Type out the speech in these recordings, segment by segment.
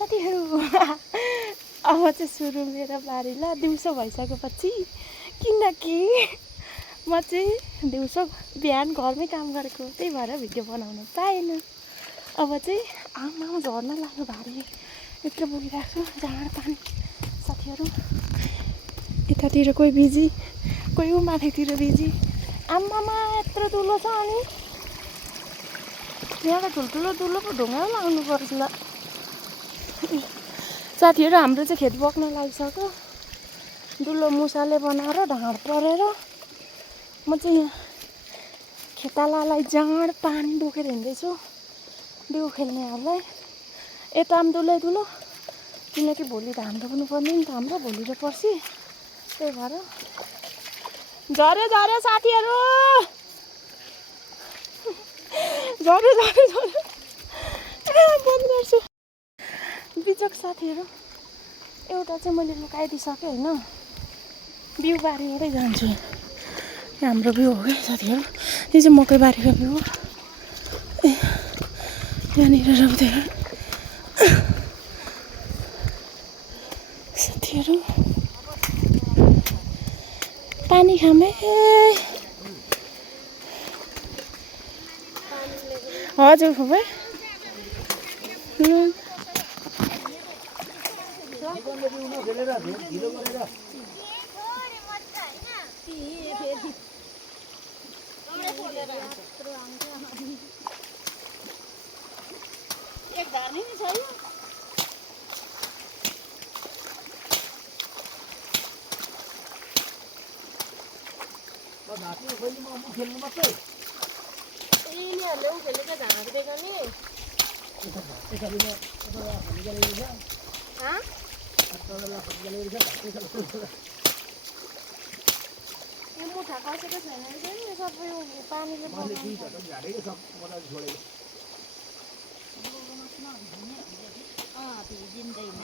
साथीहरू अब चाहिँ सुरु मेरो बारी ल दिउँसो भइसकेपछि किनकि म चाहिँ दिउँसो बिहान घरमै काम गरेको त्यही भएर भिडियो बनाउनु पाएन। अब चाहिँ आमा झर्न लाग्यो बारी यत्रो बोकिरहेको छु जाँड पानी साथीहरू। यतातिर कोही बिजी कोही ऊ माथितिर बिजी। आमामा यत्रो दुलो छ अनि यहाँ त ठुल्ठुलो पो ढुङ्गा लाउनु पर्छ ल साथीहरू। हाम्रो चाहिँ खेत बोक्न लागिसक्यो दुलो मुसाले बनाएर ढाँड परेर म चाहिँ यहाँ खेतालालाई जाँड पानी बोकेर हिँड्दैछु बिउ खेल्नेहरूलाई। यता पनि दुलो किनकि भोलि धान रोप्नु पर्ने नि त हाम्रो भोलि र पर्सि त्यही भएर झऱ्यो साथीहरू झऱ्यो बन्द गर्छु। बिजोक साथीहरू एउटा चाहिँ मैले लुकाइदिइसकेँ होइन बिउ बारीबाटै जान्छु। हाम्रो बिउ हो क्या साथीहरू यो चाहिँ मकै बारीको बिउ हो। यहाँनिर रोप्दै साथीहरू पानी खामे हजुर खुबै एक धार्नी नि छ यो खेल्नु मात्रै यिनीहरूले ऊ खेलेको झाँक्दिएको नि यो मुठा कसेको छैन नि सबै पानीले भिजिँदैन।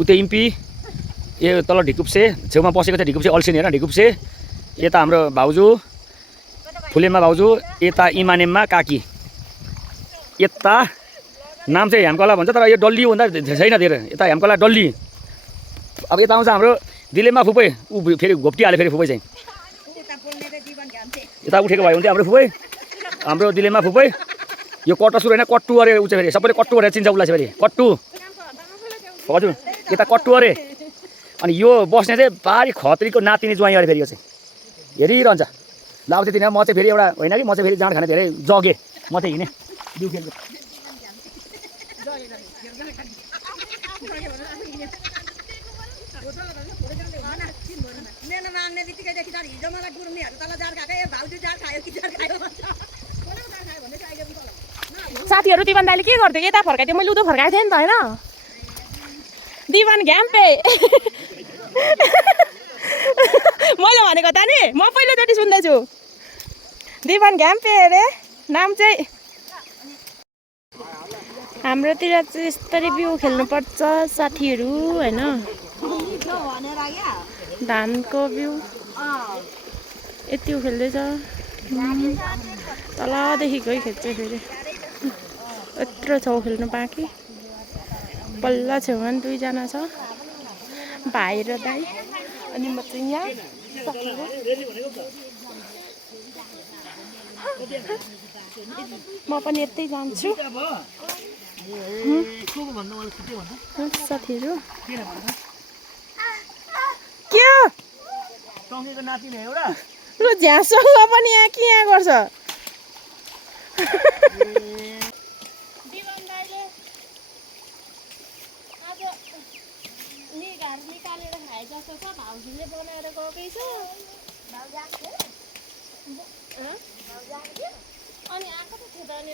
उतै इम्पी यो तल ढिकुप्से छेउमा बसेको छ ढिकुप्से अल्छिनी हेर ढिकुप्से यता हाम्रो भाउजू फुलेमा भाउजू यता इमानेममा काकी यता नाम चाहिँ ह्यामकला भन्छ तर यो डल्ली भन्दा छैन धेरै यता ह्यामकला डल्ली अब यता आउँछ हाम्रो दिलेमा फुपै ऊ फेरि घोप्टिहाल्यो फेरि फुपै चाहिँ यता उठेको भयो भने चाहिँ हाम्रो फुपै हाम्रो दिलेमा फुपै यो कटसुर होइन कट्टु अरे ऊ चाहिँ फेरि सबैले कट्टु गरेर चिन्छ उसलाई चाहिँ फेरि कट्टु हजुर यता कट्टु अरे अनि यो बस्ने चाहिँ बारी खत्रीको नातिनी ज्वाइँ अरे फेरि यो चाहिँ हेरिरहन्छ ल अब त्यति नै म चाहिँ फेरि एउटा होइन कि म चाहिँ फेरि जाँड खाने धेरै जगेँ म चाहिँ हिँडेँ बिउ खेलको साथीहरू दिवान दाइले के गर्थ्यो यता फर्काइदियो मैले उता फर्काएको थिएँ नि त होइन दिवान घ्याम्पे मैले भनेको त नि म पहिलोचोटि सुन्दैछु दिवान घ्याम्पे अरे नाम चाहिँ हाम्रोतिर चाहिँ यस्तरी बिउ खेल्नुपर्छ साथीहरू होइन धानको बिउ यति खेल्दैछ तलदेखिकै खेल्छ फेरि यत्रो छेउ खेल्नु बाँकी पल्ला छेउमा पनि दुईजना छ भाइ र दाइ अनि म चाहिँ यहाँ म पनि यतै जान्छु साथीहरू के लु झ्यासँग पनि यहाँ के यहाँ गर्छ निकालेर खाए जस्तो छ भाउजूले बनाएर गएकै छ अनि आएको त थियो त अनि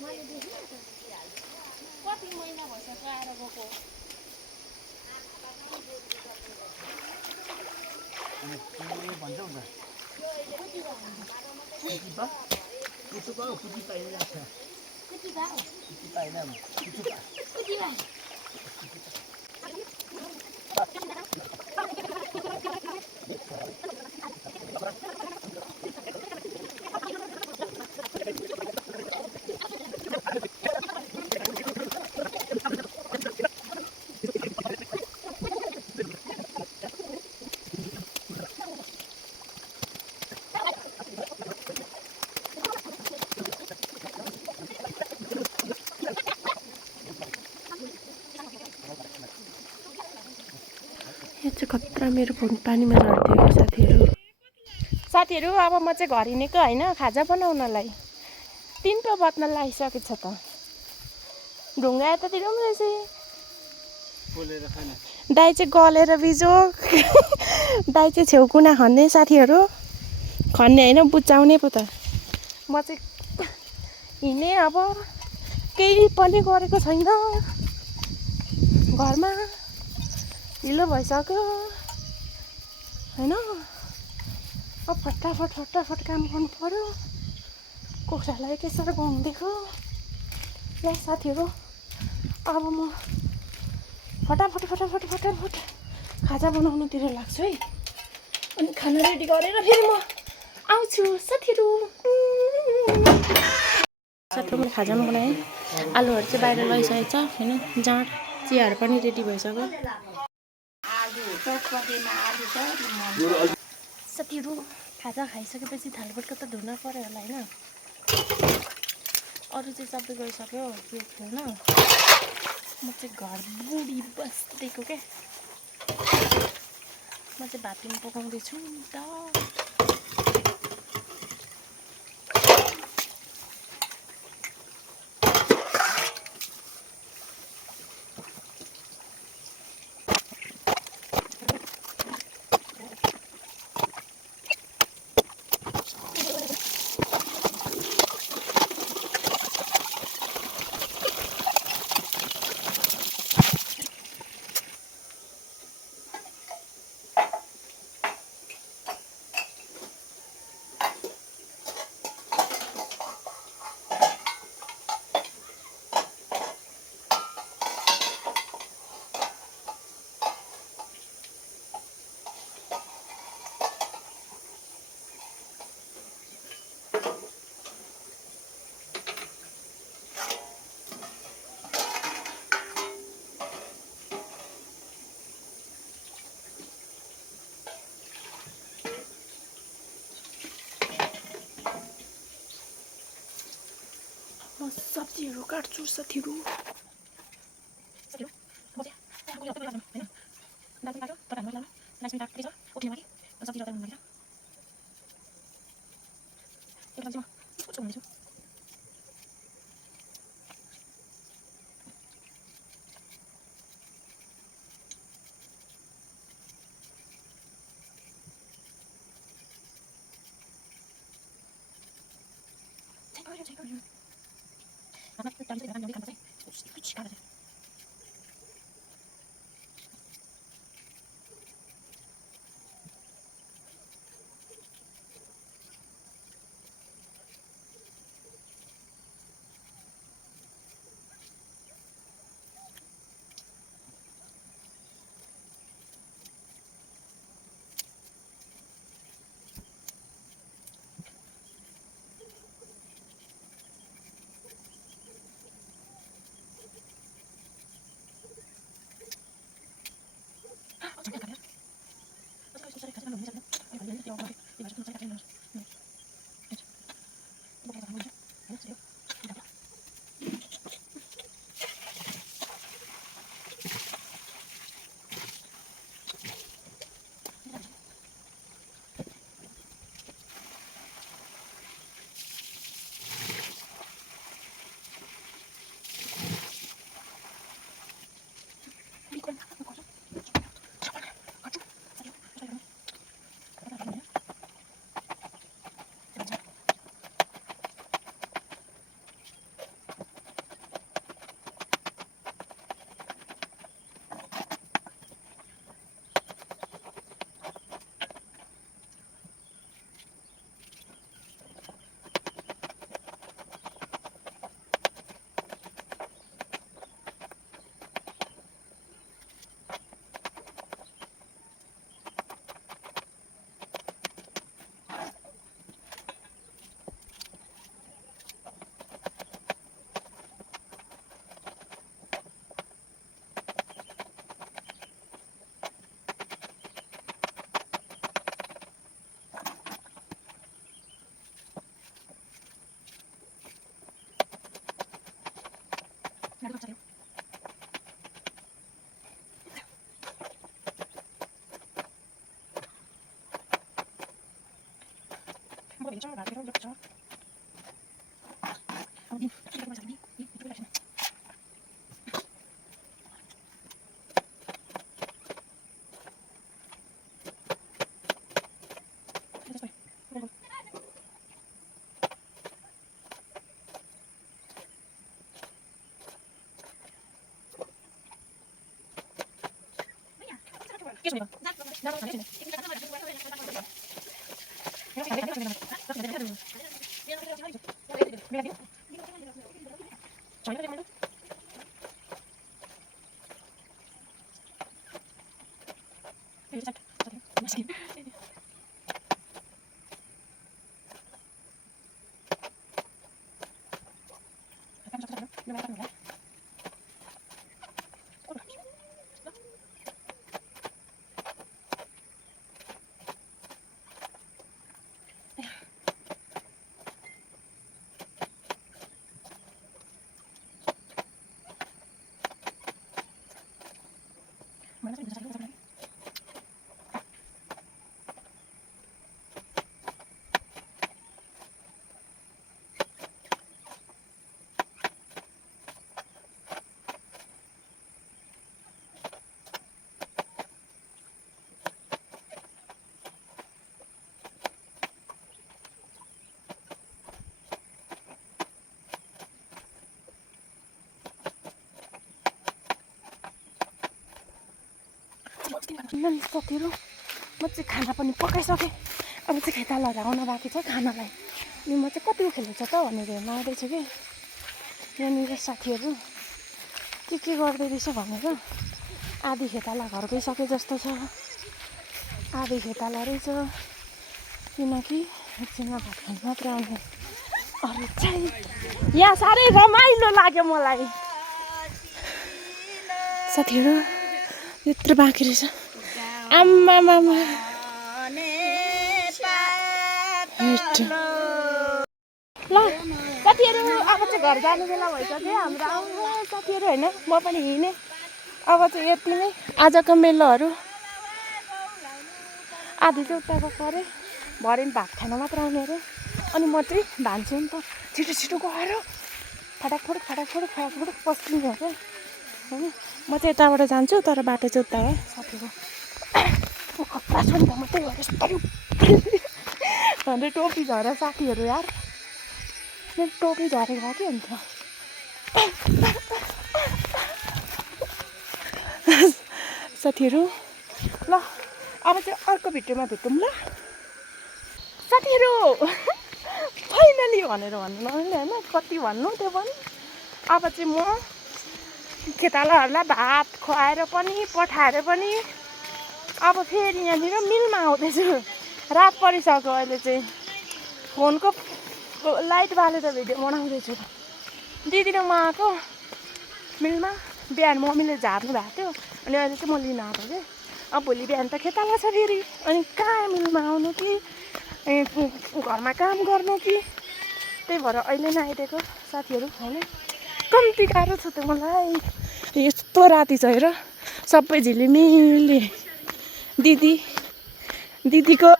मैले देखेँ कति महिना भइसक्यो आएर गएको यो चाहिँ खतरा मेरो फोन पानीमा झर्थ्यो क्या साथीहरू अब म चाहिँ घर हिँडेको होइन खाजा बनाउनलाई 3 पो बज्न लागिसकेको छ त ढुङ्गा यतातिर पनि रहेछ दाइ चाहिँ गलेर बिजो दाइ चाहिँ छेउ कुना खन्ने साथीहरू खन्ने होइन बुचाउने पो त म चाहिँ हिँडेँ अब केही पनि गरेको छैन घरमा ढिलो भइसक्यो होइन अब फटाफट काम गर्नु पर्यो कुखुरालाई केसरी घुम्दिएको ल साथीहरू अब म फटाफट खाजा बनाउनुतिर लाग्छु है अनि खाना रेडी गरेर फेरि म आउँछु साथीहरू मैले खाजा पनि बनाएँ आलुहरू चाहिँ बाहिर लगिसकेको छ होइन जाँड चियाहरू पनि रेडी भइसक्यो साथीहरू खाजा खाइसकेपछि थालबटको त धुन पर्यो होला होइन अरू चाहिँ सबै गइसक्यो के खेल्न म चाहिँ घर बुढी बस्दिएको क्या म चाहिँ भात पनि पकाउँदैछु नि त सब्जीहरू काट्छु साथीहरू साथीहरू म चाहिँ खाना पनि पकाइसकेँ अब चाहिँ खेतालाहरू आउन बाँकी छ खानालाई अनि म चाहिँ कतिको खेल्दैछ त भनेर हेर्न आउँदैछु कि यहाँनिर साथीहरू के गर्दै रहेछ भनेर आधी खेताला घर गइसके जस्तो छ आधी खेताला रहेछ किनकि एकछिनमा भात खानु मात्रै आउने अरू चाहिँ यहाँ साह्रै रमाइलो लाग्यो मलाई साथीहरू यत्रो बाँकी रहेछ आम्मा मामा ल साथीहरू अब चाहिँ घर जाने बेला भइसक्यो हाम्रो आउनु साथीहरू होइन म पनि हिँडेँ अब चाहिँ यति नै आजको मेलोहरू आधी चाहिँ उता गएको अरे भरे भात खान मात्र आउने अरे अनि म चाहिँ भान्छु नि त छिटो छिटो गएर फटाकफुट पस्किने अरे होइन म चाहिँ यताबाट जान्छु तर बाटो चाहिँ उता है साथीहरू म खतरा छु नि त म त्यही भएर यस्तरी झन्डै टोपी झरेर साथीहरू यार मेरो टोपी झरेको भए के हुन्छ साथीहरू ल अब चाहिँ अर्को भिडियोमा भेटौँ ल साथीहरू फाइनली भनेर भन्नु नमिल्ने होइन कति भन्नु त्यो पनि अब चाहिँ म खेतालाहरूलाई भात खुवाएर पनि पठाएर पनि अब फेरि यहाँनिर मिलमा आउँदैछु रात परिसक्यो अहिले चाहिँ फोनको लाइट बालेर भिडियो बनाउँदैछु दिदी र म आएको मिलमा बिहान मम्मीले झार्नु भएको थियो अनि अहिले चाहिँ म लिन आएको कि अब भोलि बिहान त खेताला छ फेरि अनि कहाँ मिलमा आउनु कि घरमा काम गर्नु कि त्यही भएर अहिले नै आइदिएको साथीहरू होइन कम्ती गाह्रो छ त मलाई यस्तो राति छ हेर सबै झिलिमिली दिदीको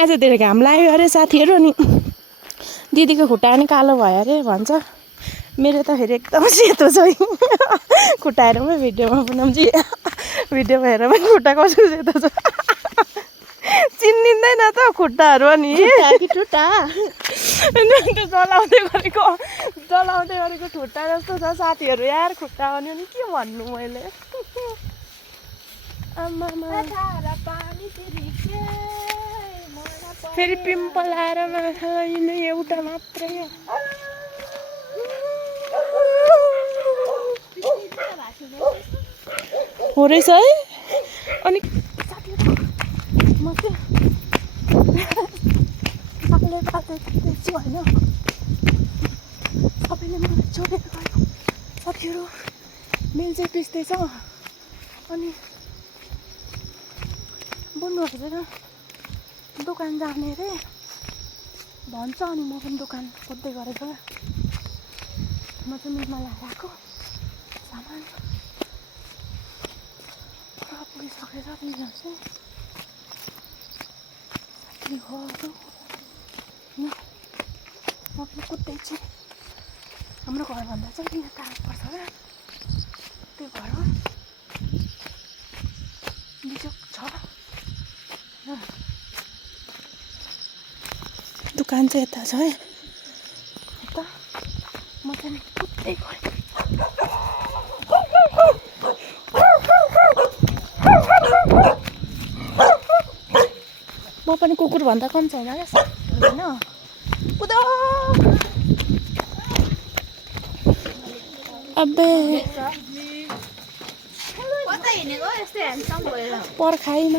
आज धेरै घाम लाग्यो अरे साथीहरू अनि दिदीको खुट्टा पनि कालो भयो अरे भन्छ मेरो त फेरि एकदम सेतो छ खुट्टाएर पनि भिडियोमा बनाउँछु भिडियोमा हेरेर पनि खुट्टा कसको सेतो छ चिन्निँदैन त खुट्टाहरू अनि खुट्टा त्यो जलाउँदै गरेको खुट्टा जस्तो छ साथीहरू यार खुट्टा अनि के भन्नु मैले फेरि पिम्पल आएर एउटा मात्रै हो रहेछ है अनि म चाहिँ सबले बाटोछु होइन सबैले मलाई छोडेर गयो साथीहरू मिल चाहिँ पिस्दैछ अनि बुन्नुहरू चाहिँ दोकान जाने अरे भन्छ अनि म पनि दोकान खोज्दै गरेको म चाहिँ मिलमा लगाएर आएको सामान पुगिसकेर तिनीहरू चाहिँ साथीहरू म पनि कुद्दैछु हाम्रो घरभन्दा चाहिँ यहाँ टाढो पर्छ क्या त्यो भएर बिजोक छ दोकान चाहिँ यता छ है यता म चाहिँ कुद्दै गएँ म पनि कुकुरभन्दा कम छैन क्या होइन कुदो अबे पर्खाइन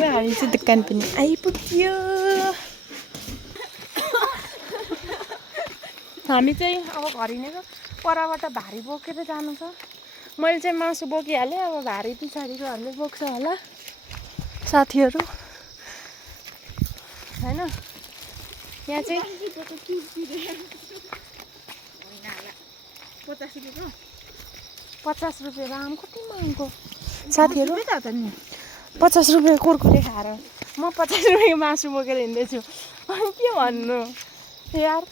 हामी चाहिँ दोकान पनि आइपुग्यो हामी चाहिँ अब घर हिँडेर परबाट भारी बोकेर जानु छ मैले चाहिँ मासु बोकिहालेँ अब भारी पछाडिकोहरूले बोक्छ होला साथीहरू होइन यहाँ चाहिँ 50 रुपियाँ राम कति महँगो साथीहरू 50 रुपियाँ कुरकुरे खाएर म 50 रुपियाँको मासु बोकेर हिँड्दैछु अनि के भन्नु यार